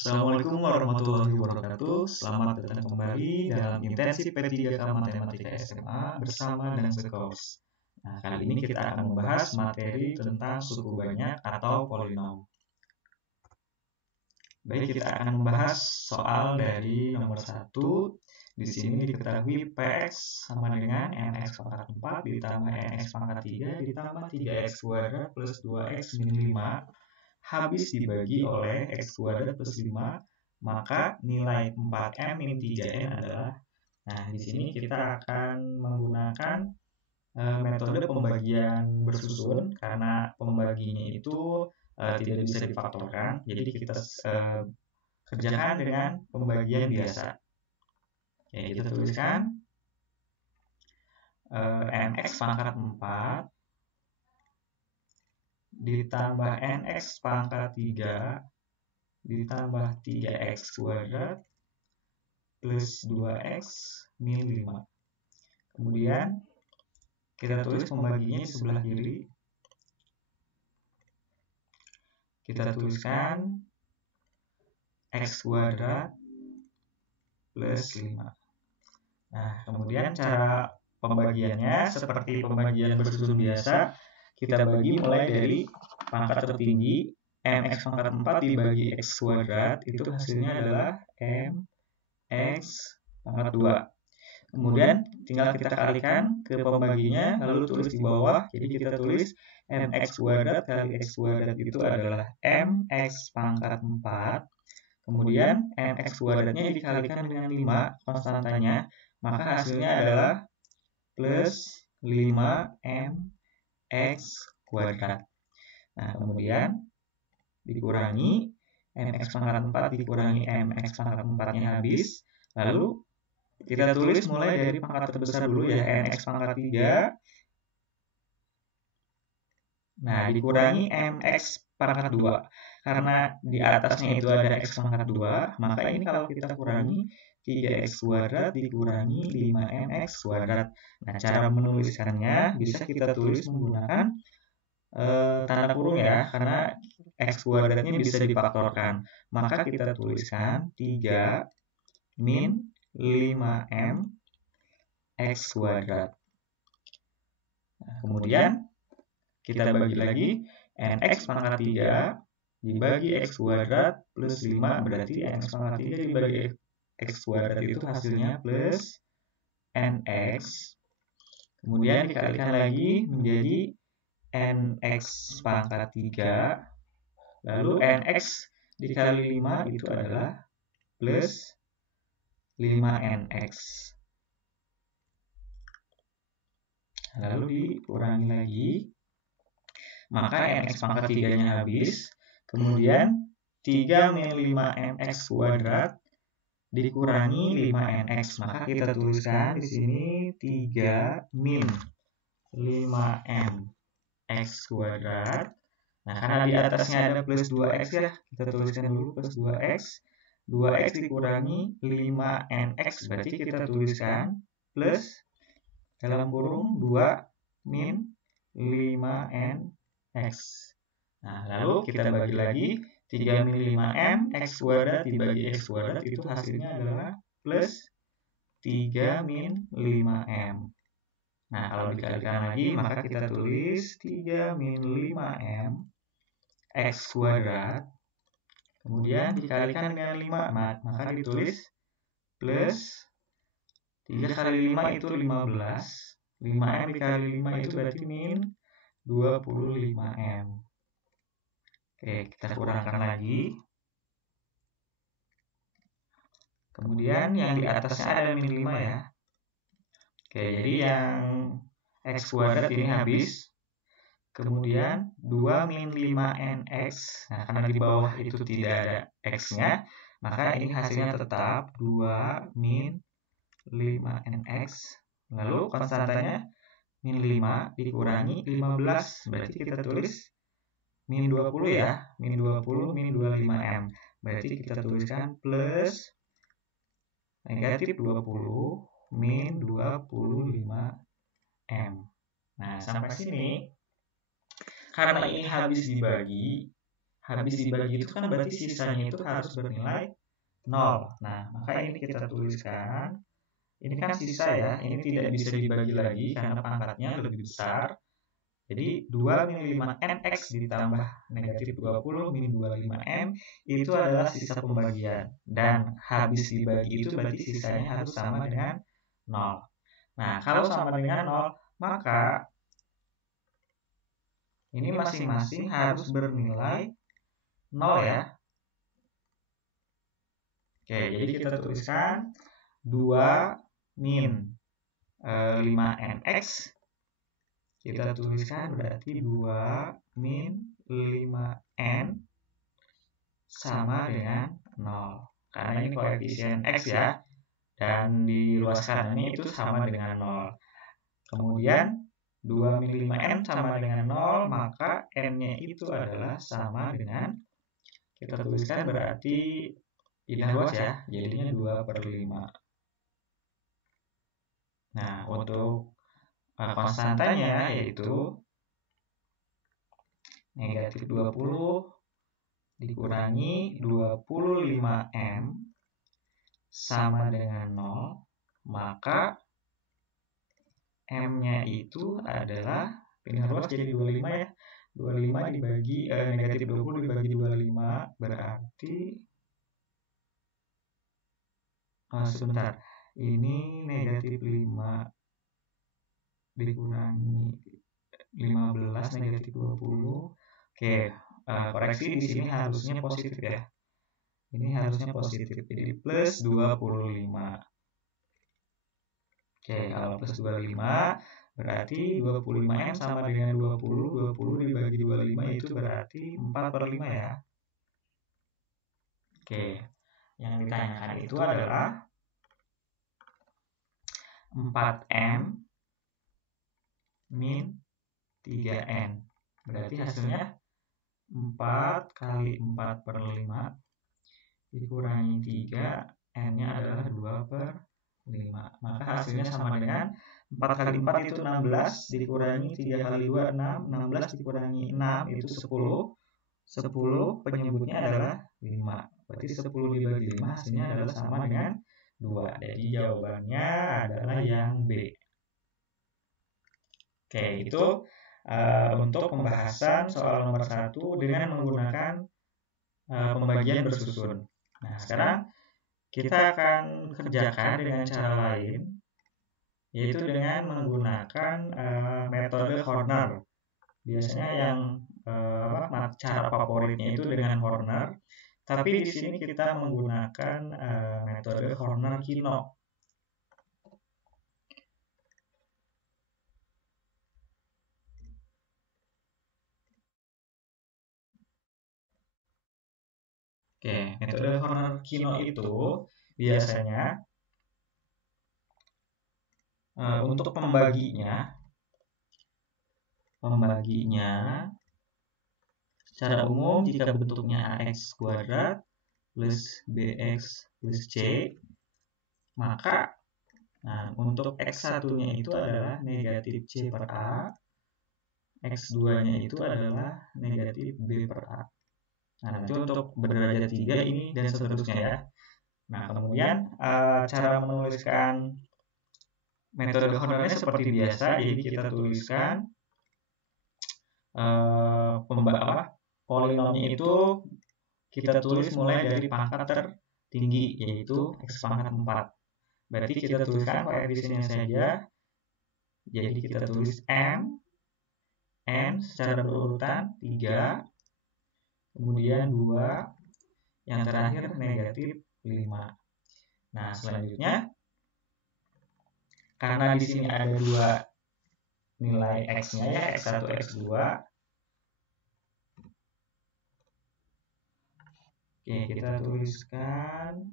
Assalamualaikum warahmatullahi wabarakatuh. Selamat datang kembali dalam intensif P3K Matematika SMA bersama dan sekos. Nah, kali ini kita akan membahas materi tentang suku banyak atau polinom. Baik, kita akan membahas soal dari nomor 1. Di sini diketahui Px sama dengan nx pangkat 4 ditambah nx pangkat 3 ditambah 3x kuadrat plus 2x min 5 habis dibagi oleh x kuadrat plus 5, maka nilai 4m min 3n adalah. Nah, di sini kita akan menggunakan metode pembagian bersusun karena pembaginya itu tidak bisa difaktorkan. Jadi kita kerjakan dengan pembagian biasa. Oke, kita tuliskan nx pangkat 4 ditambah nx pangkat 3 ditambah 3x kuadrat plus 2x min 5. Kemudian kita tulis pembaginya di sebelah kiri. Kita tuliskan x kuadrat plus 5. Nah, kemudian cara pembagiannya seperti pembagian bersusun biasa. Kita bagi mulai dari pangkat tertinggi mx pangkat 4 dibagi x kuadrat, itu hasilnya adalah mx pangkat 2. Kemudian tinggal kita kalikan ke pembaginya, lalu tulis di bawah. Jadi kita tulis mx kuadrat kali x kuadrat itu adalah mx pangkat 4. Kemudian mx kuadratnya dikalikan dengan 5 konstantanya, maka hasilnya adalah plus 5mx kuadrat. Nah, kemudian dikurangi mx pangkat 4 dikurangi mx pangkat 4-nya habis. Lalu kita tulis mulai dari pangkat terbesar dulu ya, nx pangkat 3. Nah, dikurangi mx pangkat 2. Karena di atasnya itu ada x pangkat 2, maka ini kalau kita kurangi 3x kuadrat dikurangi 5mx kuadrat. Nah, cara menuliskannya bisa kita tulis menggunakan tanda kurung ya, karena x kuadratnya bisa difaktorkan. Maka kita tuliskan 3 min 5m x kuadrat. Nah, kemudian kita bagi lagi nx pangkat 3 dibagi x kuadrat plus 5, berarti nx pangkat 3 dibagi x kuadrat itu hasilnya plus nx. Kemudian dikalikan lagi menjadi nx pangkat 3, lalu nx dikali 5 itu adalah plus 5nx. Lalu dikurangi lagi, maka nx pangkat 3-nya habis. Kemudian 3 min 5mx kuadrat dikurangi 5nx, maka kita tuliskan di sini 3 min 5mx kuadrat. Nah, karena di atasnya ada plus 2x ya, kita tuliskan dulu plus 2x. 2x dikurangi 5nx, berarti kita tuliskan plus dalam kurung 2 min 5nx. Nah, lalu kita bagi lagi 3 min 5m x kuadrat dibagi x kuadrat, itu hasilnya adalah plus 3 min 5m. Nah, kalau dikalikan lagi, maka kita tulis 3 min 5m x kuadrat. Kemudian dikalikan dengan 5, maka ditulis plus 3 kali 5 itu 15. 5m dikali 5 itu berarti min 25m. Oke, kita kurangkan lagi. Kemudian yang di atasnya ada min 5 ya. Oke, jadi yang x kuadrat ini habis. Kemudian 2 min 5nx. Nah, karena di bawah itu tidak ada x-nya, maka ini hasilnya tetap 2 min 5nx. Lalu konstantanya min 5 dikurangi 15. Berarti kita tulis min 20 ya. Min 20 min 25m. Berarti kita tuliskan plus negatif 20 min 25m. Nah, sampai sini karena ini habis dibagi, habis dibagi itu kan berarti sisanya itu harus bernilai 0. Nah, maka ini kita tuliskan. Ini kan sisa ya, ini tidak bisa dibagi lagi karena pangkatnya lebih besar. Jadi 2 min 5nx ditambah negatif 20 min 25n itu adalah sisa pembagian. Dan habis dibagi itu berarti sisanya harus sama dengan 0. Nah, kalau sama dengan 0, maka ini masing-masing harus bernilai 0 ya. Oke, jadi kita tuliskan 2 min 5nx. Kita tuliskan berarti 2 min 5n sama dengan 0. Karena ini koefisien x ya. Dan diluaskan ini itu sama dengan 0. Kemudian 2 min 5n sama dengan 0, maka n-nya itu adalah sama dengan, kita tuliskan berarti pindah luas ya, jadinya 2/5. Nah, untuk konstantanya yaitu negatif 20 dikurangi 25m sama dengan 0, maka M-nya itu adalah, pindah luas jadi 25 ya, 25 dibagi negatif 20 dibagi 25 berarti sebentar, ini negatif 5 dikurangi 15 negatif 20. Oke, koreksi di sini harusnya positif ya. Ini harusnya positif, jadi plus 25. Oke, kalau plus 25 berarti 25M sama dengan 20. 20 dibagi 25 itu berarti 4/5 ya. Oke, yang ditanyakan itu adalah 4M min 3N. Berarti hasilnya 4 kali 4/5 dikurangi 3, N-nya adalah 2/5. Maka hasilnya sama dengan 4 kali 4 itu 16, dikurangi 3 kali 2, 6. 16 dikurangi 6 itu 10. 10 penyebutnya adalah 5. Berarti 10 dibagi 5 hasilnya adalah sama dengan 2. Jadi jawabannya adalah yang B. Oke, itu untuk pembahasan soal nomor 1 dengan menggunakan pembagian bersusun. Nah, sekarang kita akan kerjakan dengan cara lain, yaitu dengan menggunakan metode Horner. Biasanya yang cara favoritnya itu dengan Horner, tapi di sini kita menggunakan metode Horner-Kino. Oke, metode Horner-Kino itu biasanya untuk pembaginya secara umum jika bentuknya ax kuadrat plus bx plus c, maka untuk x1-nya itu adalah negatif c per a, x2-nya itu adalah negatif b per a. Nah, nanti untuk berderajat 3 ini dan seterusnya ya. Nah, kemudian cara menuliskan metode Hornernya seperti biasa, jadi kita tuliskan polinomnya itu kita tulis mulai dari pangkat tertinggi, yaitu x pangkat 4. Berarti kita tuliskan koefisiennya saja. Jadi kita tulis n secara berurutan 3, kemudian 2, yang terakhir negatif 5. Nah, selanjutnya karena di sini ada 2 nilai x-nya ya, x1, x2. Oke, kita tuliskan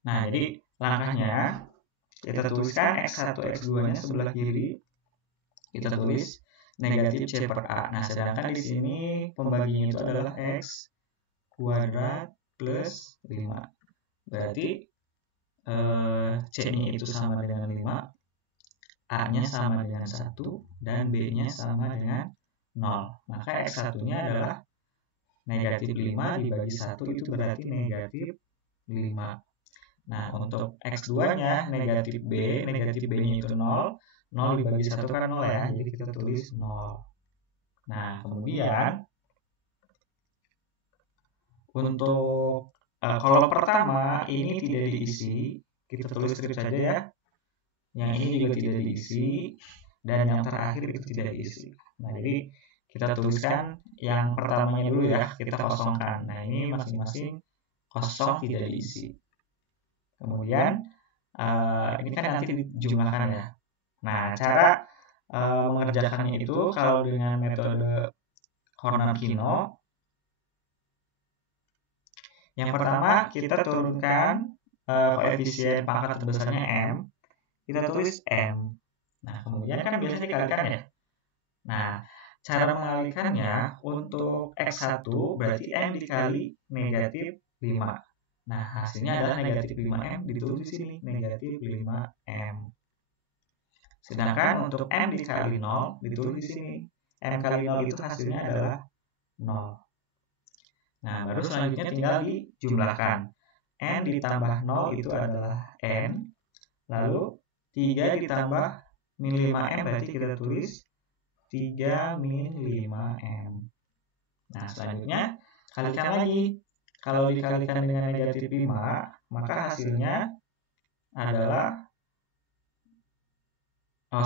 nah, jadi langkahnya kita tuliskan x1, x2-nya sebelah kiri. kita tulis negatif C per A. Nah, sedangkan di sini pembaginya itu adalah X kuadrat plus 5. Berarti C-nya itu sama dengan 5, A-nya sama dengan 1, dan B-nya sama dengan 0. Maka X1-nya adalah negatif 5 dibagi 1, itu berarti negatif 5. Nah, untuk X2-nya negatif B-nya itu 0. 0 dibagi 1 kan 0 ya, jadi kita tulis 0. Nah, kemudian untuk kolom pertama ini tidak diisi, kita tulis strip saja ya. Yang ini juga tidak diisi, dan yang terakhir itu tidak diisi. Nah, jadi kita tuliskan yang pertamanya dulu ya, kita kosongkan. Nah, ini masing-masing kosong tidak diisi. Kemudian ini kan nanti dijumlahkan ya. Nah, cara mengerjakannya itu kalau dengan metode Horner-Kino, yang pertama kita turunkan koefisien pangkat terbesarnya M, kita tulis M. Nah, kemudian kan biasanya dikalikan ya. Nah, cara mengalikannya untuk X1 berarti M dikali negatif 5. Nah, hasilnya adalah negatif 5M, ditulis di sini negatif 5M. Sedangkan untuk M dikali 0 ditulis di sini. M kali 0 itu hasilnya adalah 0. Nah, baru selanjutnya tinggal dijumlahkan. N ditambah 0 itu adalah N. Lalu 3 ditambah min 5M berarti kita tulis 3 min 5M. Nah, selanjutnya kalikan lagi. Kalau dikalikan dengan negatif 5, maka hasilnya adalah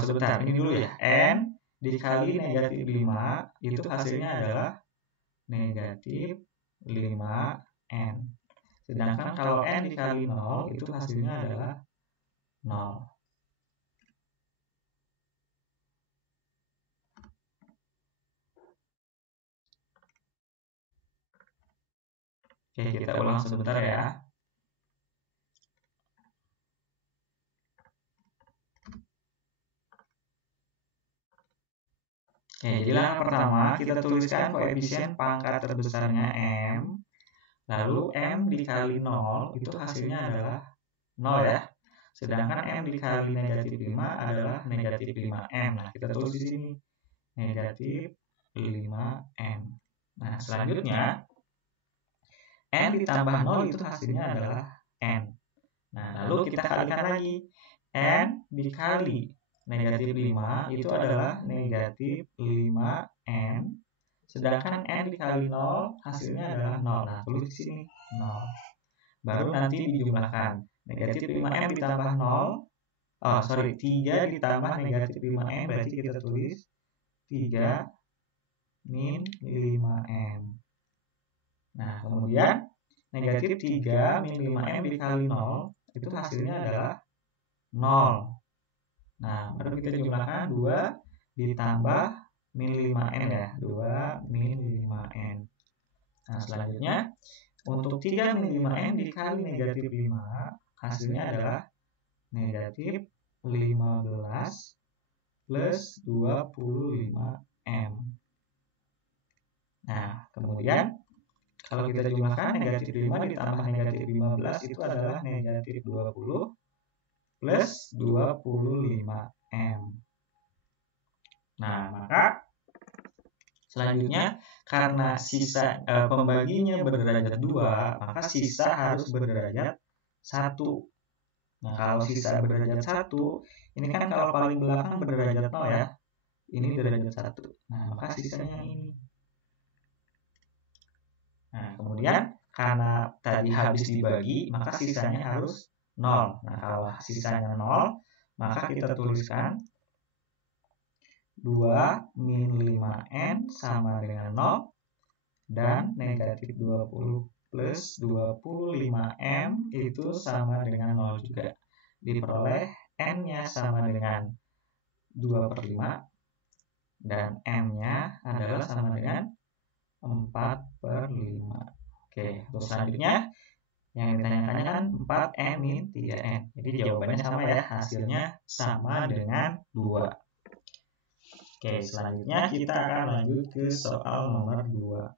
sebentar, ini dulu ya. N dikali negatif 5 itu hasilnya adalah negatif 5N. Sedangkan kalau N dikali 0 itu hasilnya adalah 0. Oke, kita ulang sebentar ya. Oke, jadi langkah pertama kita tuliskan koefisien pangkat terbesarnya M. Lalu M dikali 0 itu hasilnya adalah 0 ya. Sedangkan M dikali negatif 5 adalah negatif 5M. Nah, kita tulis di sini negatif 5M. Nah, selanjutnya N ditambah 0 itu hasilnya adalah N. Nah, lalu kita kalikan lagi. N dikali negatif 5 itu adalah negatif 5M. Sedangkan N dikali 0 hasilnya adalah 0. Nah, tulis di sini 0. Baru nanti dijumlahkan. Negatif 5M ditambah 0. 3 ditambah negatif 5M berarti kita tulis 3 min 5M. Nah, kemudian negatif 3 min 5M dikali 0 itu hasilnya adalah 0. Nah, baru kita jumlahkan 2 ditambah min 5N ya. 2 min 5N. Nah, selanjutnya untuk 3 min 5N dikali negatif 5 hasilnya adalah negatif 15 plus 25M. Nah, kemudian kalau kita jumlahkan negatif 5 ditambah negatif 15 itu adalah negatif 20 plus 25M. Nah, maka selanjutnya karena sisa pembaginya berderajat 2, maka sisa harus berderajat 1. Nah, kalau sisa berderajat 1, ini kan kalau paling belakang berderajat 0 ya. Ini derajat 1. Nah, maka sisanya ini. Nah, kemudian karena tadi habis dibagi, maka sisanya harus 0. Nah, kalau sisanya 0, maka kita tuliskan 2 min 5N sama dengan 0 dan negatif 20 plus 25M itu sama dengan 0 juga. Diperoleh N-nya sama dengan 2 per 5 dan M-nya adalah sama dengan 4 per 5. Oke, terus selanjutnya yang ditanyakannya kan 4N min 3N. Jadi jawabannya sama ya, hasilnya sama dengan 2. Oke, selanjutnya kita akan lanjut ke soal nomor 2.